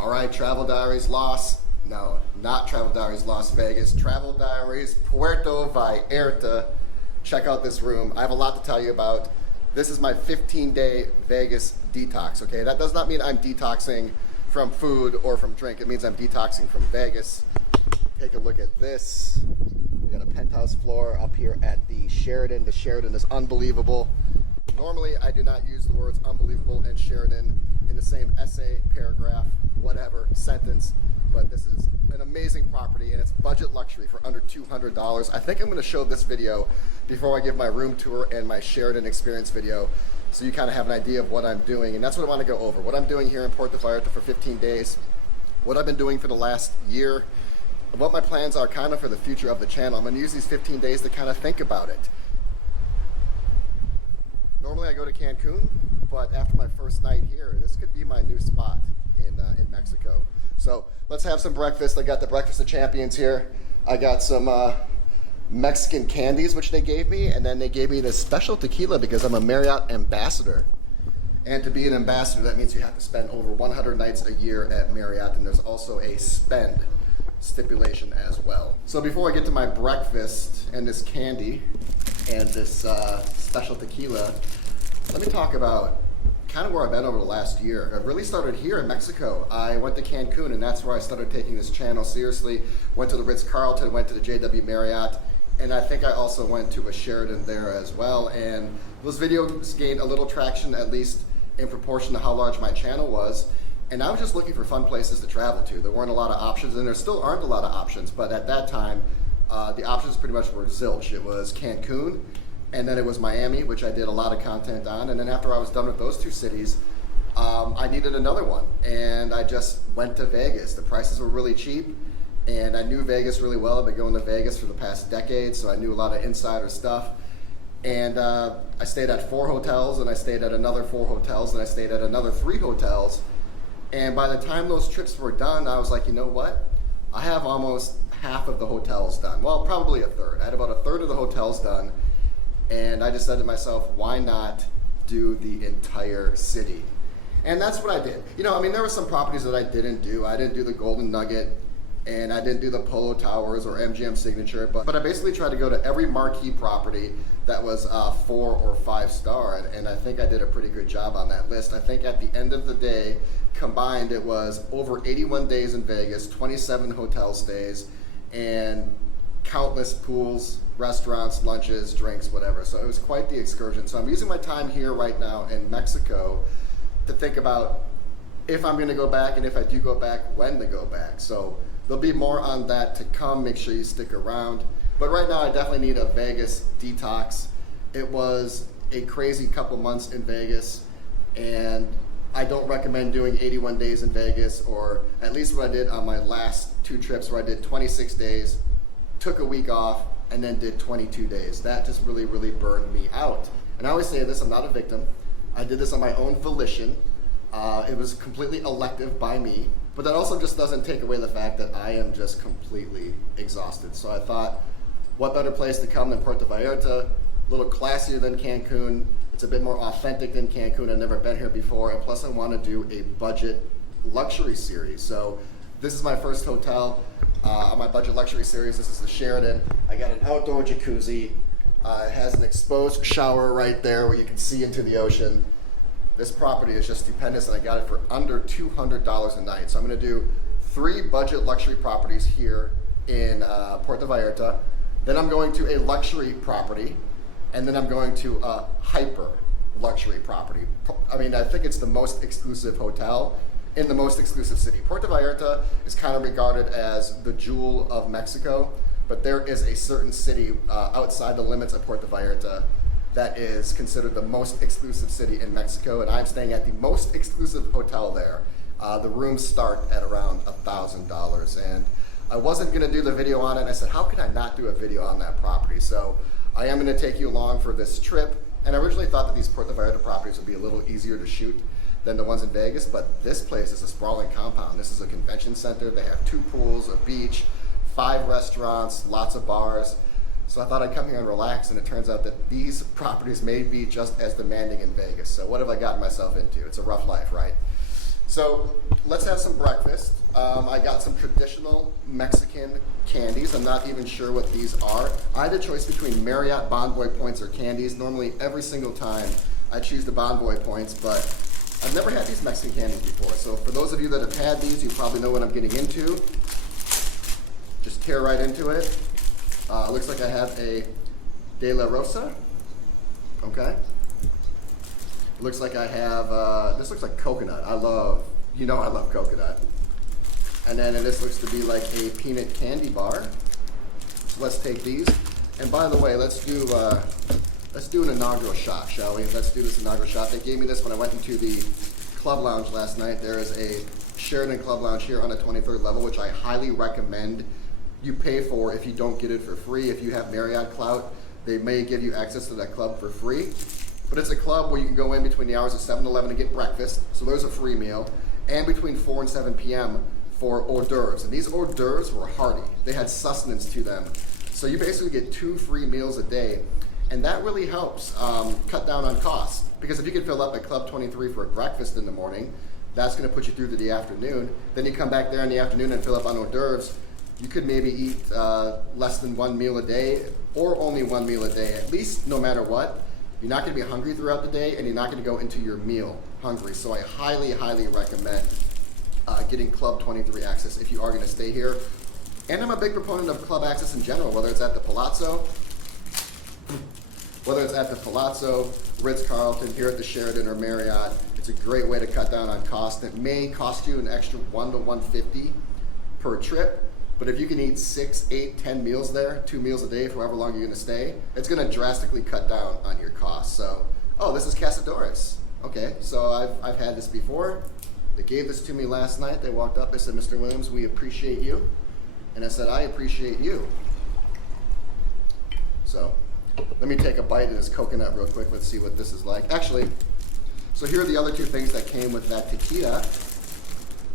All right, Travel Diaries no, not Travel Diaries Las Vegas, Travel Diaries Puerto Vallarta. Check out this room. I have a lot to tell you about. This is my 15-day Vegas detox, okay? That does not mean I'm detoxing from food or from drink. It means I'm detoxing from Vegas. Take a look at this. We got a penthouse floor up here at the Sheraton. The Sheraton is unbelievable. Normally, I do not use the words unbelievable and Sheraton in the same essay, paragraph, whatever, sentence, but this is an amazing property and it's budget luxury for under $200. I think I'm gonna show this video before I give my room tour and my Sheraton experience video, so you kind of have an idea of what I'm doing, and that's what I wanna go over. What I'm doing here in Puerto Vallarta for 15 days, what I've been doing for the last year, and what my plans are kind of for the future of the channel. I'm gonna use these 15 days to kind of think about it. Normally I go to Cancun, but after my first night here, this could be my new spot in Mexico. So let's have some breakfast. I got the Breakfast of Champions here. I got some Mexican candies, which they gave me, and then they gave me this special tequila because I'm a Marriott ambassador. And to be an ambassador, that means you have to spend over 100 nights a year at Marriott, and there's also a spend stipulation as well. So before I get to my breakfast and this candy and this special tequila, let me talk about kind of where I've been over the last year. I really started here in Mexico. I went to Cancun, and that's where I started taking this channel seriously. Went to the Ritz-Carlton, went to the JW Marriott, and I think I also went to a Sheraton there as well. And those videos gained a little traction, at least in proportion to how large my channel was. And I was just looking for fun places to travel to. There weren't a lot of options, and there still aren't a lot of options, but at that time, the options pretty much were zilch. It was Cancun, and then it was Miami, which I did a lot of content on. And then after I was done with those two cities, I needed another one. And I just went to Vegas. The prices were really cheap, and I knew Vegas really well. I've been going to Vegas for the past decade, so I knew a lot of insider stuff. And I stayed at 4 hotels, and I stayed at another 4 hotels, and I stayed at another 3 hotels. And by the time those trips were done, I was like, you know what? I have almost half of the hotels done. Well, probably a third. I had about a third of the hotels done. And I just said to myself, why not do the entire city? And that's what I did. You know, I mean, there were some properties that I didn't do. I didn't do the Golden Nugget, and I didn't do the Polo Towers or MGM Signature, but I basically tried to go to every marquee property that was 4 or 5 star, and I think I did a pretty good job on that list. I think at the end of the day, combined, it was over 81 days in Vegas, 27 hotel stays, and countless pools, restaurants, lunches, drinks, whatever. So it was quite the excursion. So I'm using my time here right now in Mexico to think about if I'm gonna go back, and if I do go back, when to go back. So there'll be more on that to come. Make sure you stick around. But right now I definitely need a Vegas detox. It was a crazy couple months in Vegas, and I don't recommend doing 81 days in Vegas, or at least what I did on my last 2 trips, where I did 26 days, took a week off, and then did 22 days. That just really, really burned me out. And I always say this, I'm not a victim. I did this on my own volition. It was completely elective by me, but that also just doesn't take away the fact that I am just completely exhausted. So I thought, what better place to come than Puerto Vallarta? A little classier than Cancun. It's a bit more authentic than Cancun. I've never been here before, and plus I want to do a budget luxury series. So this is my first hotel on my budget luxury series. This is the Sheraton. I got an outdoor jacuzzi. It has an exposed shower right there where you can see into the ocean. This property is just stupendous, and I got it for under $200 a night. So I'm going to do 3 budget luxury properties here in Puerto Vallarta. Then I'm going to a luxury property, and then I'm going to a hyper luxury property. I mean, I think it's the most exclusive hotel in the most exclusive city. Puerto Vallarta is kind of regarded as the jewel of Mexico, but there is a certain city outside the limits of Puerto Vallarta that is considered the most exclusive city in Mexico, and I'm staying at the most exclusive hotel there. The rooms start at around $1,000, and I wasn't gonna do the video on it, and I said, how can I not do a video on that property? So I am gonna take you along for this trip, and I originally thought that these Puerto Vallarta properties would be a little easier to shoot than the ones in Vegas, but this place is a sprawling compound. This is a convention center. They have 2 pools, a beach, 5 restaurants, lots of bars. So I thought I'd come here and relax, and it turns out that these properties may be just as demanding in Vegas. So what have I gotten myself into? It's a rough life, right? So let's have some breakfast. I got some traditional Mexican candies. I'm not even sure what these are. I had a choice between Marriott Bonvoy points or candies. Normally every single time I choose the Bonvoy points, but I've never had these Mexican candies before. So for those of you that have had these, you probably know what I'm getting into. Just tear right into it. Looks like I have a De La Rosa. Okay. Looks like I have, this looks like coconut. I love coconut. And then this looks to be like a peanut candy bar. So let's take these. And by the way, let's do an inaugural shot, shall we? Let's do this inaugural shot. They gave me this when I went into the club lounge last night. There is a Sheraton club lounge here on the 23rd level, which I highly recommend you pay for if you don't get it for free. If you have Marriott Clout, they may give you access to that club for free. But it's a club where you can go in between the hours of 7 and 11 to get breakfast, so there's a free meal, and between 4 and 7 p.m. for hors d'oeuvres. And these hors d'oeuvres were hearty. They had sustenance to them. So you basically get 2 free meals a day, and that really helps cut down on costs. Because if you can fill up at Club 23 for breakfast in the morning, that's gonna put you through to the afternoon. Then you come back there in the afternoon and fill up on hors d'oeuvres. You could maybe eat less than 1 meal a day, or only 1 meal a day, at least no matter what. You're not going to be hungry throughout the day, and you're not going to go into your meal hungry. So I highly, highly recommend getting Club 23 access if you are going to stay here. And I'm a big proponent of club access in general, whether it's at the Palazzo, Ritz-Carlton, here at the Sheraton or Marriott. It's a great way to cut down on cost. It may cost you an extra $1 to $150 per trip. But if you can eat 6, 8, 10 meals there, 2 meals a day for however long you're gonna stay, it's gonna drastically cut down on your costs. So, oh, this is Cazadores. Okay, so I've had this before. They gave this to me last night. They walked up, they said, Mr. Williams, we appreciate you. And I said, I appreciate you. So, let me take a bite of this coconut real quick. Let's see what this is like. Actually, so here are the other 2 things that came with that tequila.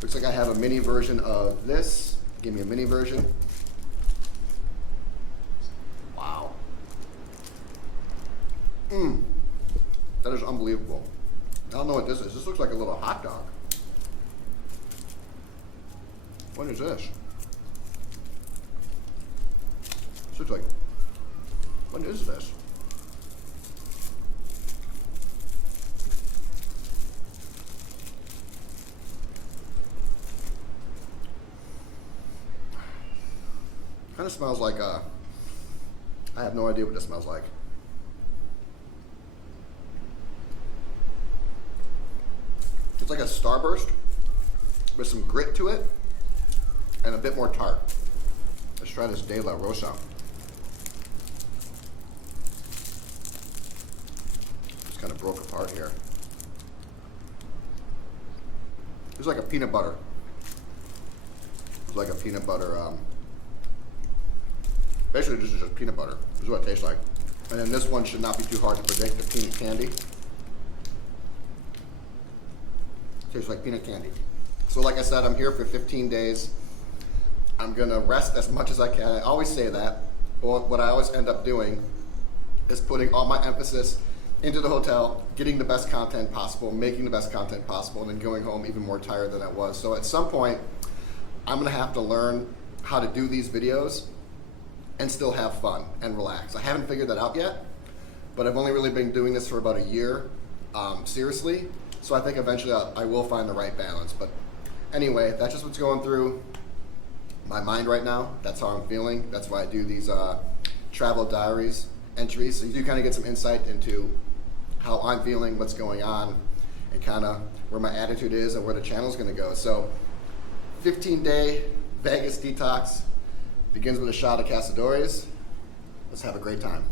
Looks like I have a mini version of this. Give me a mini version. Wow. That is unbelievable. I don't know what this is. This looks like a little hot dog. What is this? This looks like, what is this? Kind of smells like I have no idea what this smells like. It's like a Starburst with some grit to it and a bit more tart. Let's try this De La Rosa. Just kind of broke apart here. It's like a peanut butter. It's like a peanut butter. Basically, this is just peanut butter. This is what it tastes like. And then this one should not be too hard to predict, the peanut candy. Tastes like peanut candy. So like I said, I'm here for 15 days. I'm gonna rest as much as I can. I always say that. But what I always end up doing is putting all my emphasis into the hotel, getting the best content possible, making the best content possible, and then going home even more tired than I was. So at some point, I'm gonna have to learn how to do these videos and still have fun and relax. I haven't figured that out yet, but I've only really been doing this for about a year, seriously. So I think eventually I will find the right balance. But anyway, that's just what's going through my mind right now. That's how I'm feeling. That's why I do these travel diaries entries. So you do kind of get some insight into how I'm feeling, what's going on, and kind of where my attitude is and where the channel's gonna go. So 15-day Vegas detox begins with a shot of Cazadores. Let's have a great time.